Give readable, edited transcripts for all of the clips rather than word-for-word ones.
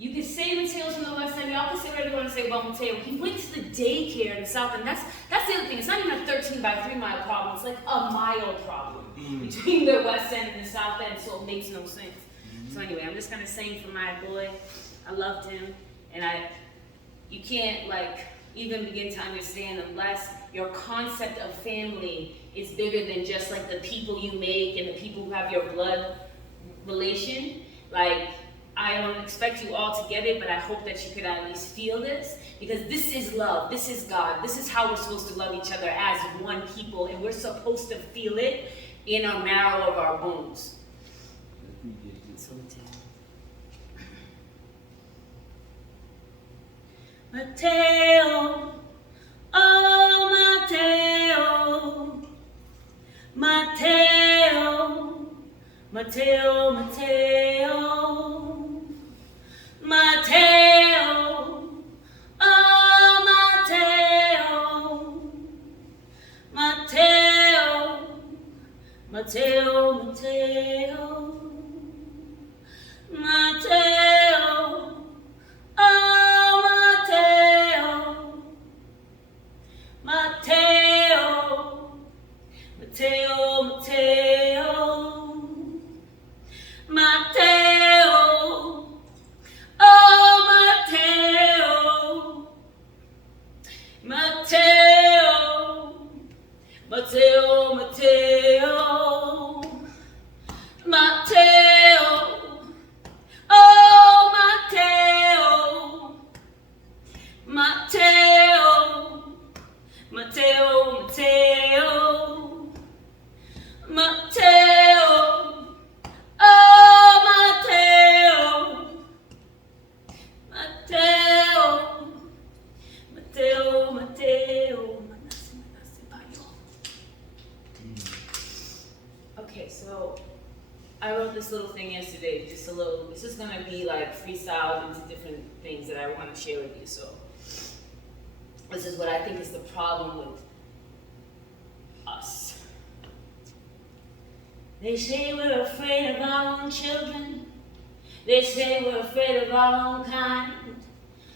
You can say Mateo's from the West End. Y'all can say whatever you want to say about Matao. He went to the daycare in the South End. That's the other thing. It's not even a 13 by 3 mile problem. It's like a mile problem between the West End and the South End. So it makes no sense. So anyway, I'm just kind of saying for my boy, I loved him, and you can't like even begin to understand unless your concept of family is bigger than just like the people you make and the people who have your blood relation. Like, I don't expect you all to get it, but I hope that you could at least feel this, because this is love, this is God, this is how we're supposed to love each other as one people, and we're supposed to feel it in our marrow of our bones. Matao, oh Matao, Matao, Matao, Matao, Matao, oh Matao, Matao, Matao, Matao, Matao. Oh, Matao, Matao, Matao, Matao, Matao, oh, Matao, Matao, Matao, Matao, Matao. Oh, Matao, Matao, Matao, Matao, Matao, oh, Matao, Matao, Matao, Matao. Okay, so I wrote this little thing yesterday, this is gonna be like freestyled into different things that I wanna share with you. So this is what I think is the problem with us. They say we're afraid of our own children. They say we're afraid of our own kind.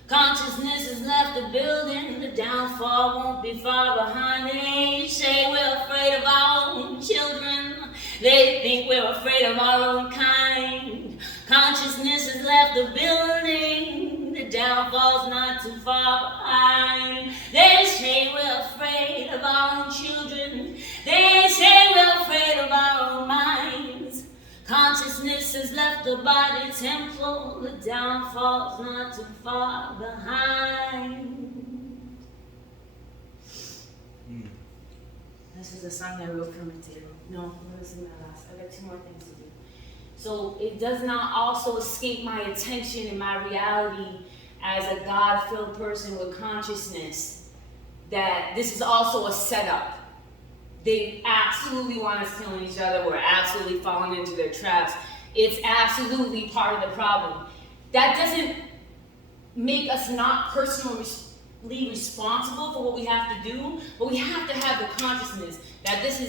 Consciousness has left the building, the downfall won't be far behind. They say we're afraid of our own children. They think we're afraid of our own kind. Consciousness has left the building, the downfall's not too far behind. They say we're afraid of our own children. They say we're afraid of our own minds. Consciousness has left the body temple, the downfall's not too far behind. This is a song I wrote for Matao. No, I'm listening to my last. I got 2 more things to do. So it does not also escape my attention and my reality as a God-filled person with consciousness that this is also a setup. They absolutely want us killing each other. We're absolutely falling into their traps. It's absolutely part of the problem. That doesn't make us not personally responsible for what we have to do, but we have to have the consciousness that this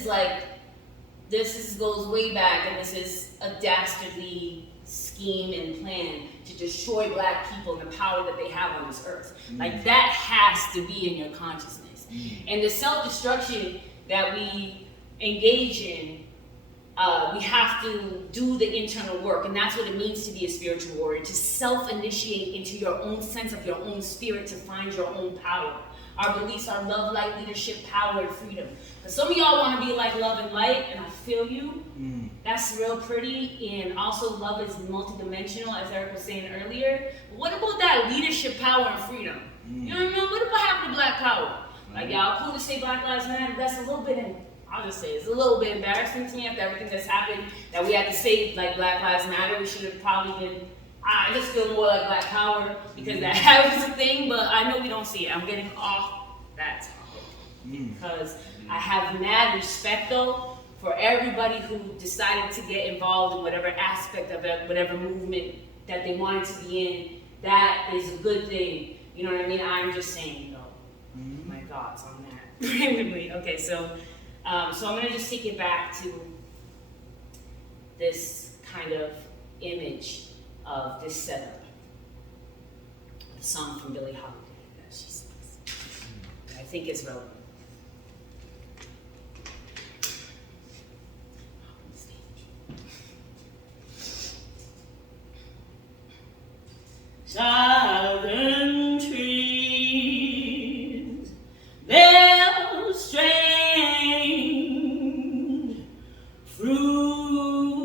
goes way back, and this is a dastardly scheme and plan to destroy Black people and the power that they have on this earth. Like, that has to be in your consciousness. And the self-destruction that we engage in, we have to do the internal work, and that's what it means to be a spiritual warrior, to self-initiate into your own sense of your own spirit, to find your own power. Our beliefs are love, light, leadership, power, and freedom. But some of y'all want to be like love and light, and I feel you. That's real pretty, and also love is multidimensional, as Eric was saying earlier. But what about that leadership, power, and freedom? You know what I mean? What about having Black power? Like, y'all cool to say Black Lives Matter, but that's a little bit, I'll just say, it's a little bit embarrassing to me after everything that's happened, that we had to say, like, Black Lives Matter. We should have probably been, I just feel more like Black power, because that was a thing, but I know we don't see it. I'm getting off that topic, because I have mad respect, though, for everybody who decided to get involved in whatever aspect of it, whatever movement that they wanted to be in. That is a good thing. You know what I mean? I'm just saying, though, my thoughts on that. Randomly. Okay, so I'm going to just take it back to this kind of image of this setup. song from Billie Holiday that she sings. I think it's relevant. Southern trees, they'll strange fruit,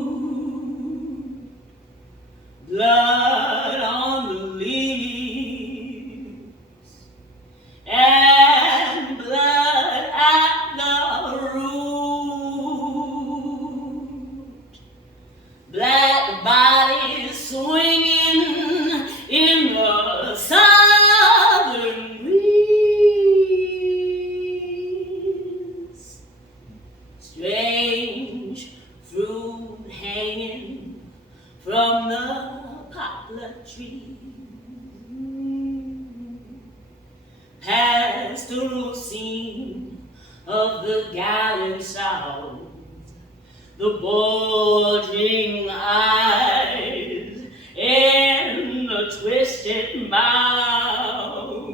blood on the leaves, and blood at the root. Black bodies swinging in the southern breeze. Strange fruit hanging from the poplar tree. Pastoral scene of the gallant South. The bulging eyes and the twisted mouth.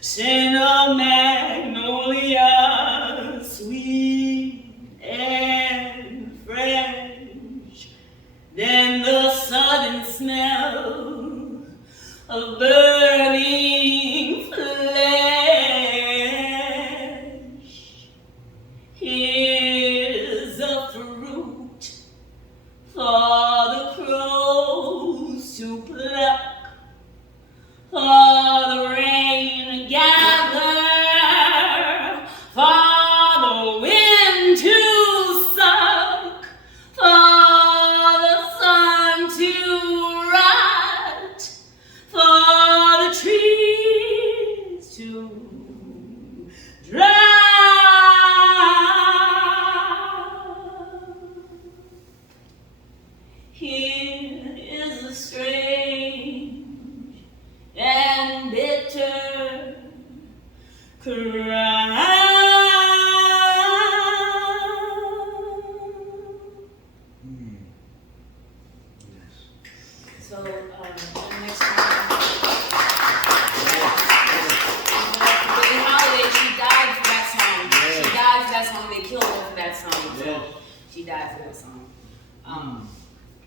Scent of magnolia, sweet and fresh. Then the sudden smell of burning flesh. Here's a fruit for the crows to pluck, for the rain to gather, for the wind to suck, for the sun to rot, for the trees to dry. Here is a strange and bitter cry. Yes. So, the next one. Billie Holiday, she died for that song. Yeah. She died for that song. They killed her for that song. So Yeah. she died for that song.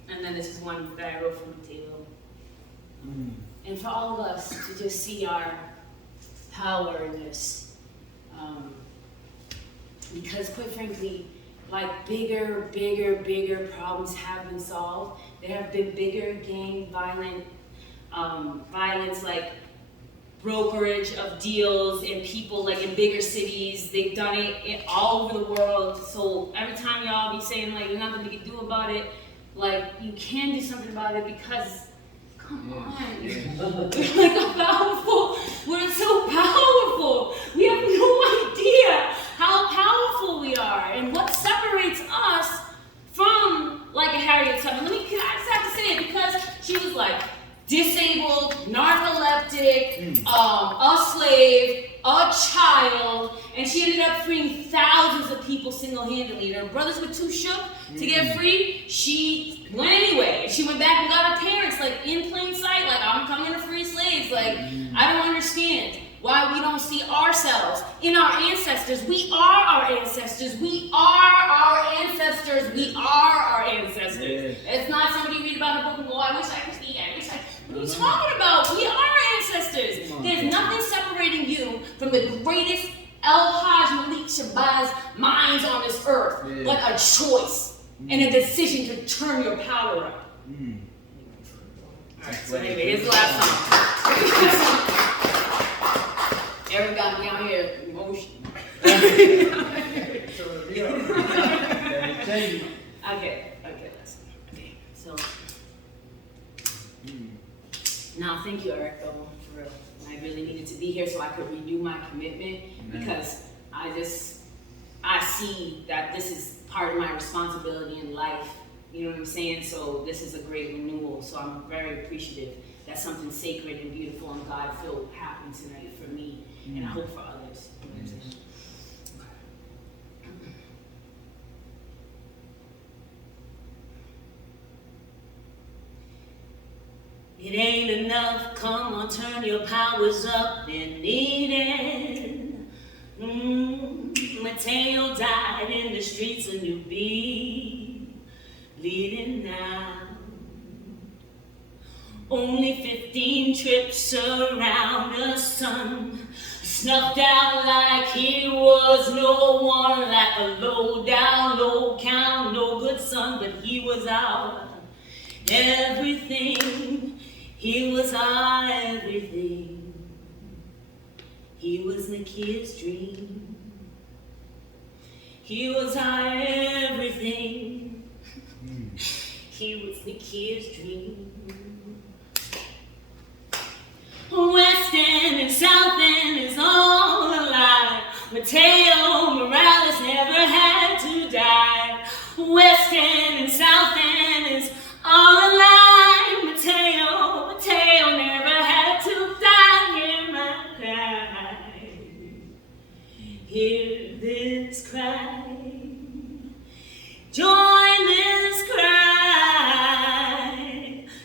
And then this is one that I wrote for Matao. And for all of us to just see our power in this. Because quite frankly, like bigger problems have been solved. There have been bigger gang violence, like brokerage of deals and people like in bigger cities. They've done it all over the world. So every time y'all be saying like there's nothing you can do about it, like you can do something about it because come on. We're like powerful. We're so powerful. We have no idea how powerful we are and what separates us from like a Harriet Tubman. I just have to say it because she was like disabled, narcoleptic, a slave, a child, and she ended up freeing thousands of people single-handedly. Her brothers were too shook to get free. She went anyway. She went back and got her parents like in plain sight, like I'm coming to free slaves. Like I don't understand why we don't see ourselves in our ancestors. We are our ancestors. We are our ancestors. We are our ancestors. Yeah. It's not somebody you read about in a book and go, I wish I could be. What are you talking about? We are our ancestors. There's nothing separating you from the greatest El Hajj Malik Shabazz minds on this earth, but a choice and a decision to turn your power up. Alright, so anyway, here's the last song. Eric got me out here emotional. Okay, listen. Okay, so now thank you, Eric, though, for real. I really needed to be here so I could renew my commitment because I see that this is part of my responsibility in life. You know what I'm saying? So this is a great renewal. So I'm very appreciative that something sacred and beautiful and God-filled happened tonight for me, and I hope for others. You know what I'm saying? It ain't enough, come on, turn your powers up, they're needed. Matao died in the streets of New Beat, bleeding now. Only 15 trips around the sun, snuffed out like he was no one, like a low down, low count, no good son, but he was our everything. He was our everything. He was the kid's dream. He was our everything. He was the kid's dream. West End and South End is all alive. Matao Morales never had to die. West End and South End is all alive. Matao never had to die. Hear my cry. Hear this cry. Join this cry.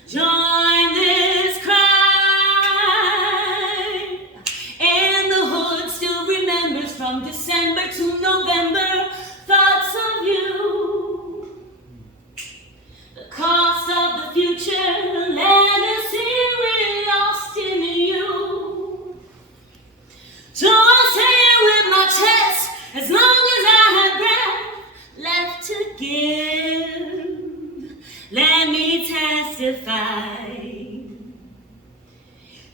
Join this cry. And the hood still remembers from December to November thoughts of you. The cost of the future, the legacy we lost in you. So I'll say it with my chest, as long as I have breath left to give. Let me testify.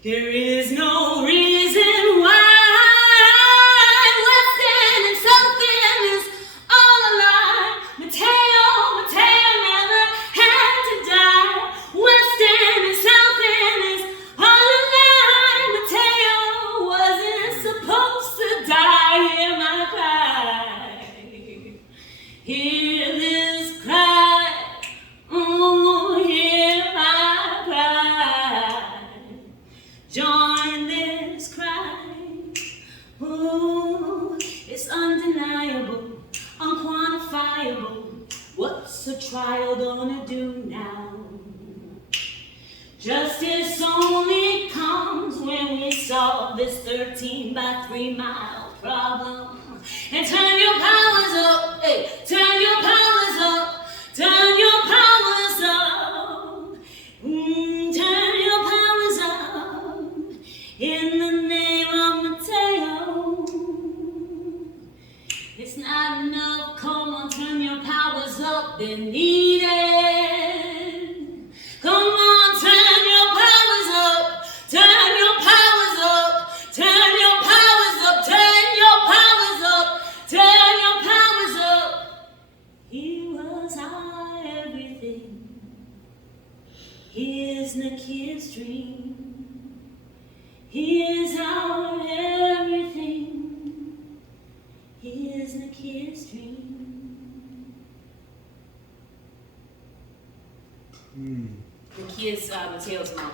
There is no reason why West End and South End is all alive. Matao never had to die. West End and South End is all alive. Matao wasn't supposed to die. Hear my cry. Hear this cry. Oh, hear my cry. Join this cry. Oh, it's undeniable, unquantifiable. What's a trial gonna do now? Justice only comes when we solve this 13 by 3 mile problem. And turn your powers up, hey, turn your powers up, turn your powers up. Turn your powers up in the name of Matao. It's not enough, come on, turn your powers up, they're needed. Come on, turn your powers up, turn your powers up, turn your powers up, turn your powers up, turn your powers up. He was our everything. He is the kid's dream. He is our everything. He is the kid's dream. The kid's Mateo's mom.